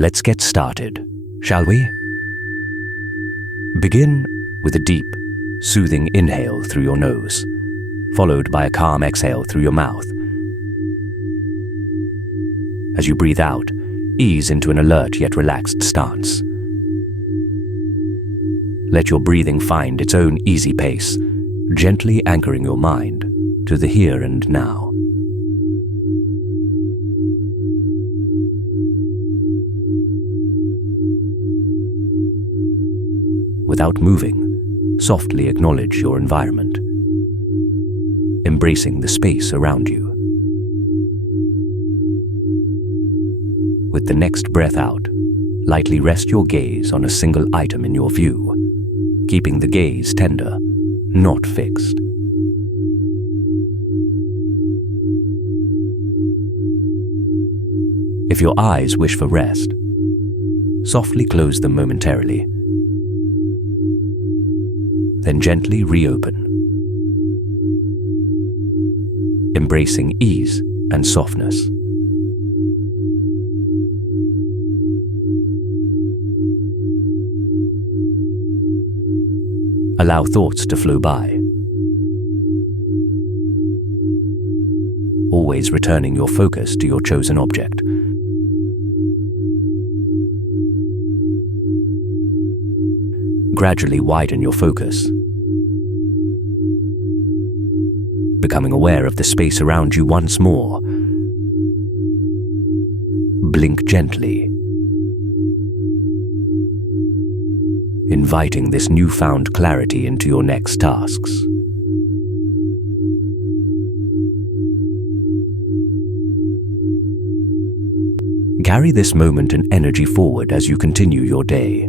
Let's get started, shall we? Begin with a deep, soothing inhale through your nose, followed by a calm exhale through your mouth. As you breathe out, ease into an alert yet relaxed stance. Let your breathing find its own easy pace, gently anchoring your mind to the here and now. Without moving, softly acknowledge your environment, embracing the space around you. With the next breath out, lightly rest your gaze on a single item in your view, keeping the gaze tender, not fixed. If your eyes wish for rest, softly close them momentarily, then gently reopen, embracing ease and softness. Allow thoughts to flow by, always returning your focus to your chosen object. Gradually widen your focus, becoming aware of the space around you once more. Blink gently, inviting this newfound clarity into your next tasks. Carry this moment and energy forward as you continue your day,